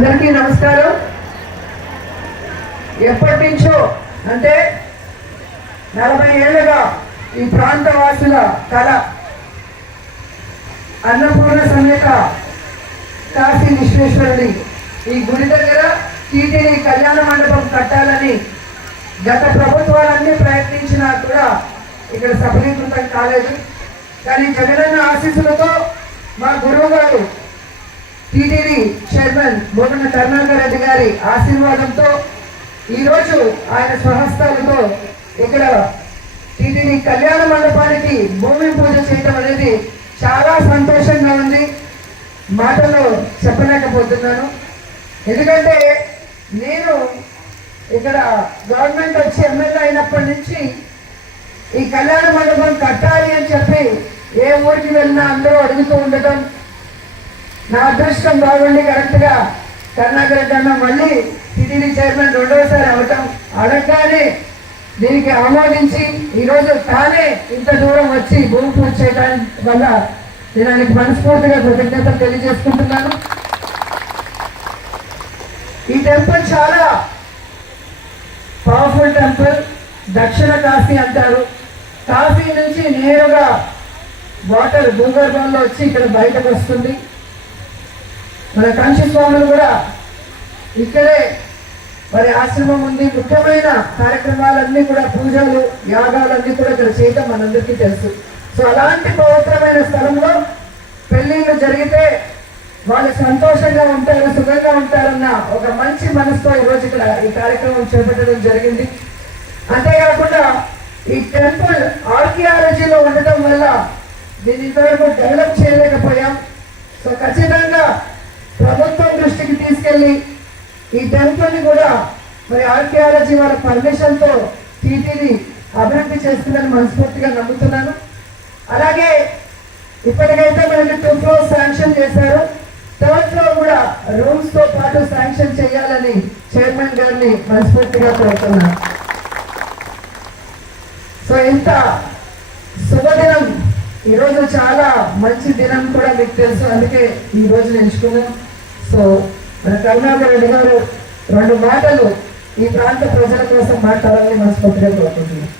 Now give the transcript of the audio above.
అందరికీ నమస్కారం. ఎప్పటి నుంచో అంటే 40 ఏళ్ళుగా ఈ ప్రాంత వాసుల కళ అన్నపూర్ణ సమేత కాశీ విశ్వేశ్వరుడి ఈ గుడి దగ్గర టీటీడీ కళ్యాణ మండపం కట్టాలని గత ప్రభుత్వాలన్నీ ప్రయత్నించినా కూడా ఇక్కడ సఫలీకృతం కాలేదు. కానీ జగనన్న ఆశీస్సులతో మా గురువు గారు టీటీడీ చైర్మన్ బోగన కరుణాకర్ రెడ్డి గారి ఆశీర్వాదంతో ఈరోజు ఆయన స్వహస్తాలతో ఇక్కడ టీటీడీ కళ్యాణ మండపానికి భూమి పూజ చేయడం అనేది చాలా సంతోషంగా ఉంది. మాటల్లో చెప్పలేకపోతున్నాను. ఎందుకంటే నేను ఇక్కడ గవర్నమెంట్ వచ్చి ఎమ్మెల్యే అయినప్పటి నుంచి ఈ కళ్యాణ మండపం కట్టాలి అని చెప్పి ఏ ఊరికి వెళ్ళినా అందరూ అడుగుతూ ఉండటం, నా అదృష్టం బాగుండి కరెక్ట్గా కరుణాకర్ రెడ్డి అన్న మళ్ళీ టీటీడీ చైర్మన్ రెండవసారి అవటం, అడగగానే దీనికి ఆమోదించి ఈరోజు తానే ఇంత దూరం వచ్చి భూమి పూజ చేయడం వల్ల నేను ఆయనకి మనస్ఫూర్తిగా కృతజ్ఞతలు తెలియజేసుకుంటున్నాను. ఈ టెంపుల్ చాలా పవర్ఫుల్ టెంపుల్. దక్షిణ కాశీ అంటారు. కాశీ నుంచి నేరుగా వాటర్ భూగర్భంలో వచ్చి ఇక్కడ బయటకు వస్తుంది. మన కంచి స్వాములు కూడా ఇక్కడే వారి ఆశ్రమం ఉంది. ముఖ్యమైన కార్యక్రమాలన్నీ కూడా పూజలు యాగాలన్నీ కూడా ఇక్కడ చేయటం మనందరికీ తెలుసు. సో అలాంటి పవిత్రమైన స్థలంలో పెళ్ళిళ్ళు జరిగితే వాళ్ళు సంతోషంగా ఉంటారు, సుఖంగా ఉంటారన్న ఒక మంచి మనసుతో ఈరోజు ఇక్కడ ఈ కార్యక్రమం చేపట్టడం జరిగింది. అంతేకాకుండా ఈ టెంపుల్ ఆర్కియాలజీలో ఉండటం వల్ల దీన్ని ఇంతవరకు డెవలప్ చేయలేకపోయాం. సో ఖచ్చితంగా ప్రభుత్వం దృష్టికి తీసుకెళ్ళి ఈ టెంపుల్ని కూడా మరి ఆర్కియాలజీ వాళ్ళ పర్మిషన్తో టీటీడీ అభివృద్ధి చేస్తుందని మనస్ఫూర్తిగా నమ్ముతున్నాను. అలాగే ఇప్పటికైతే మనకి 2 floors శాంక్షన్ చేశారు. 3rd floor కూడా రూమ్స్తో పాటు శాంక్షన్ చేయాలని చైర్మన్ గారిని మనస్ఫూర్తిగా కోరుతున్నాను. సో ఇంత శుభదినం ఈరోజు చాలా మంచి దినం కూడా మీకు తెలుసు, అందుకే ఈ రోజు ఎంచుకున్నాం. సో మన కరుణాకర్ రెడ్డి గారు 2 మాటలు ఈ ప్రాంత ప్రజల కోసం మాట్లాడాలని మనస్ఫూర్తిగా కోరుకుంటున్నాం.